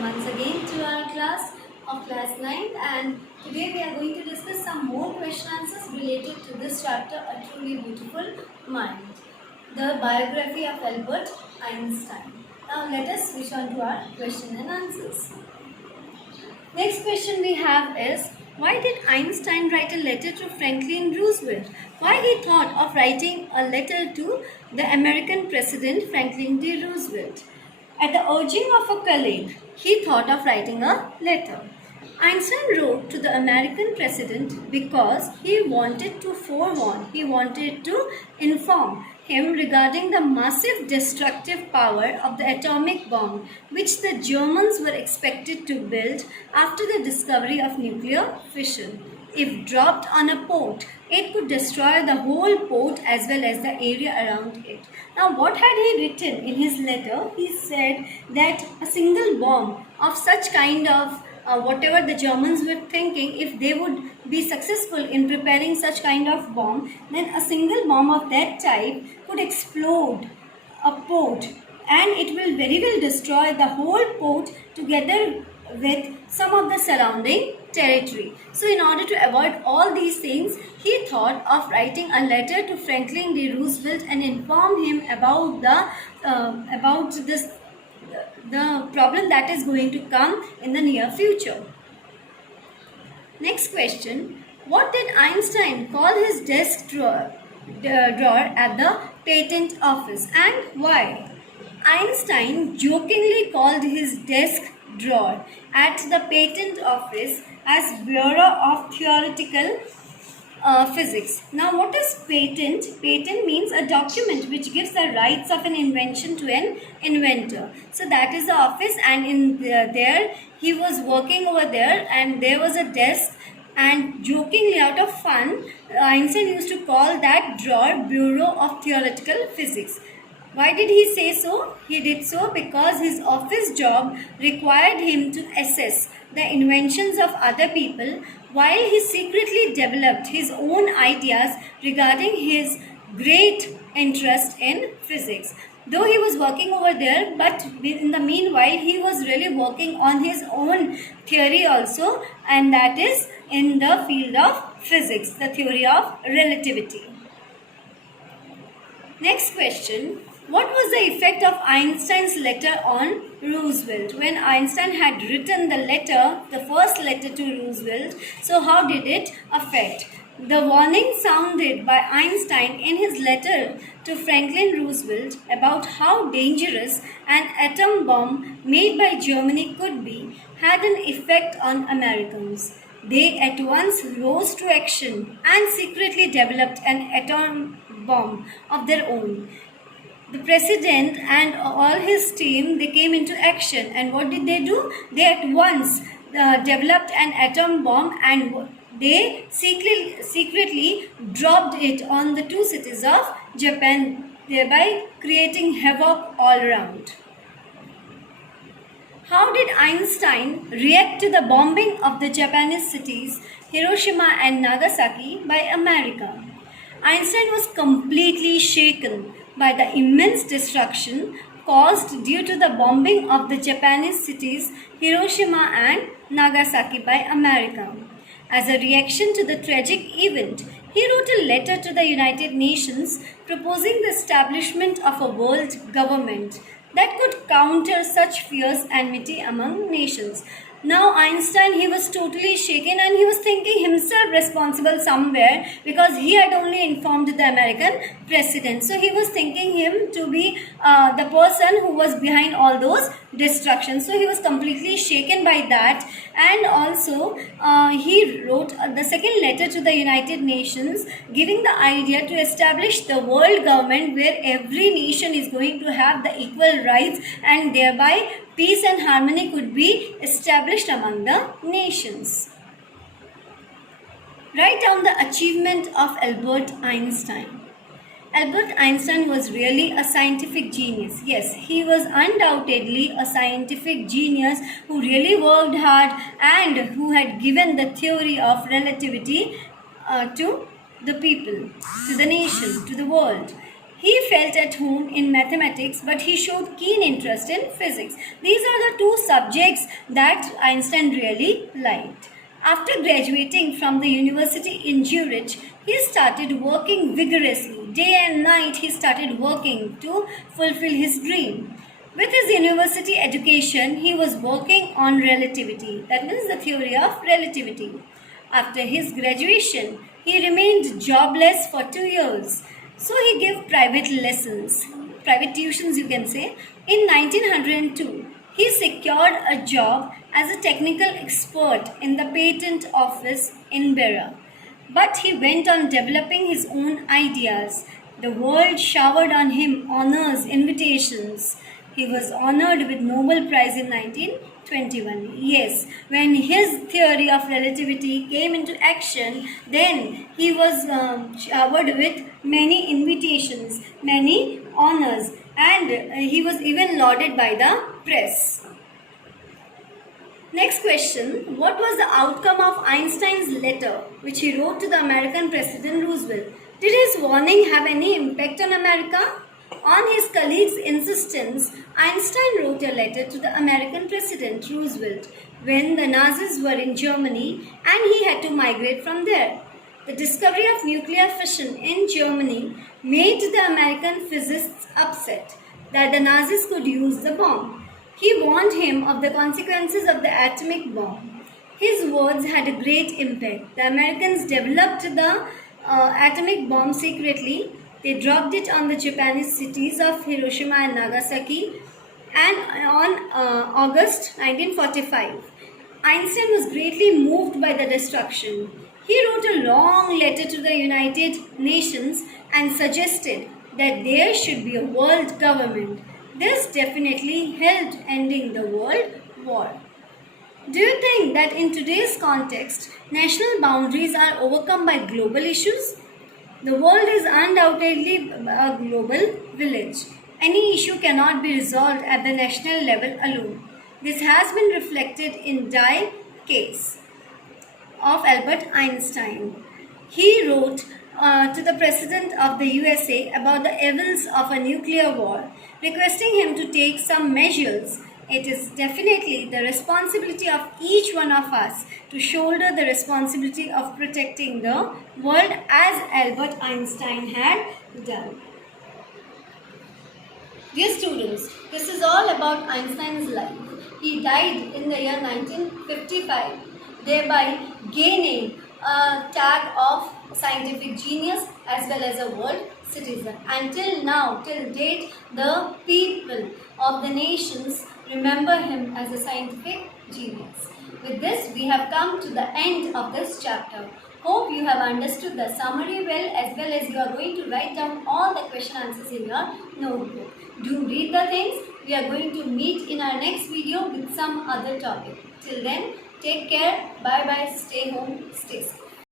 welcome once again to our class of class 9th, and today we are going to discuss some more question answers related to this chapter, A Truly Beautiful Mind, the biography of Albert Einstein. Now let us switch on to our question and answers. Next question we have is, why did Einstein write a letter to Franklin Roosevelt? Why he thought of writing a letter to the American President Franklin D. Roosevelt? At the urging of a colleague, he thought of writing a letter. Einstein wrote to the American president because he wanted to forewarn, he wanted to inform him regarding the massive destructive power of the atomic bomb which the Germans were expected to build after the discovery of nuclear fission. If dropped on a port, it could destroy the whole port as well as the area around it. Now, what had he written in his letter? He said that a single bomb of such kind of whatever the Germans were thinking, if they would be successful in preparing such kind of bomb, then a single bomb of that type could explode a port and it will very well destroy the whole port together with some of the surrounding territory. So in order to avoid all these things, he thought of writing a letter to Franklin D. Roosevelt and inform him about the problem that is going to come in the near future. Next question, what did Einstein call his desk drawer at the patent office and why? Einstein jokingly called his desk drawer at the patent office as Bureau of Theoretical Physics. Now, what is patent? Patent means a document which gives the rights of an invention to an inventor. So that is the office, and in there he was working over there, and there was a desk, and jokingly out of fun, Einstein used to call that drawer Bureau of Theoretical Physics. Why did he say so? He did so because his office job required him to assess the inventions of other people while he secretly developed his own ideas regarding his great interest in physics. Though he was working over there, but in the meanwhile, he was really working on his own theory also, and that is in the field of physics, the theory of relativity. Next question. What was the effect of Einstein's letter on Roosevelt? When Einstein had written the letter, the first letter to Roosevelt, so how did it affect? The warning sounded by Einstein in his letter to Franklin Roosevelt about how dangerous an atom bomb made by Germany could be had an effect on Americans. They at once rose to action and secretly developed an atom bomb of their own. The president and all his team, they came into action, and what did they do? They at once developed an atom bomb and they secretly dropped it on the two cities of Japan, thereby creating havoc all around. How did Einstein react to the bombing of the Japanese cities Hiroshima and Nagasaki by America? Einstein was completely shaken by the immense destruction caused due to the bombing of the Japanese cities Hiroshima and Nagasaki by America. As a reaction to the tragic event, he wrote a letter to the United Nations proposing the establishment of a world government that could counter such fierce enmity among nations. Now Einstein, he was totally shaken and he was thinking himself responsible somewhere because he had only informed the American president. So he was thinking him to be the person who was behind all those destructions. So he was completely shaken by that, and also he wrote the second letter to the United Nations giving the idea to establish the world government where every nation is going to have the equal rights and thereby peace and harmony could be established among the nations. Write down the achievement of Albert Einstein. Albert Einstein was really a scientific genius. Yes, he was undoubtedly a scientific genius who really worked hard and who had given the theory of relativity to the people, to the nation, to the world. He felt at home in mathematics, but he showed keen interest in physics. These are the two subjects that Einstein really liked. After graduating from the university in Zurich, he started working vigorously. Day and night, he started working to fulfill his dream. With his university education, he was working on relativity, that means the theory of relativity. After his graduation, he remained jobless for 2 years. So he gave private lessons, private tuitions you can say. In 1902, he secured a job as a technical expert in the patent office in Beira. But he went on developing his own ideas. The world showered on him honors, invitations. He was honored with Nobel Prize in 1921. Yes, when his theory of relativity came into action, then he was showered with many invitations, many honors, and he was even lauded by the press. Next question, what was the outcome of Einstein's letter which he wrote to the American President Roosevelt? Did his warning have any impact on America? On his colleague's insistence, Einstein wrote a letter to the American President Roosevelt when the Nazis were in Germany and he had to migrate from there. The discovery of nuclear fission in Germany made the American physicists upset that the Nazis could use the bomb. He warned him of the consequences of the atomic bomb. His words had a great impact. The Americans developed the atomic bomb secretly. They dropped it on the Japanese cities of Hiroshima and Nagasaki, and on August 1945, Einstein was greatly moved by the destruction. He wrote a long letter to the United Nations and suggested that there should be a world government. This definitely helped ending the World War. Do you think that in today's context, national boundaries are overcome by global issues? The world is undoubtedly a global village. Any issue cannot be resolved at the national level alone. This has been reflected in Die case of Albert Einstein. He wrote to the President of the USA about the evils of a nuclear war, requesting him to take some measures. It is definitely the responsibility of each one of us to shoulder the responsibility of protecting the world as Albert Einstein had done. Dear students, this is all about Einstein's life. He died in the year 1955, thereby gaining a tag of scientific genius as well as a world citizen. Until now, till date, the people of the nations remember him as a scientific genius. With this, we have come to the end of this chapter. Hope you have understood the summary well as you are going to write down all the question answers in your notebook. Do read the things. We are going to meet in our next video with some other topic. Till then, take care. Bye bye. Stay home. Stay safe.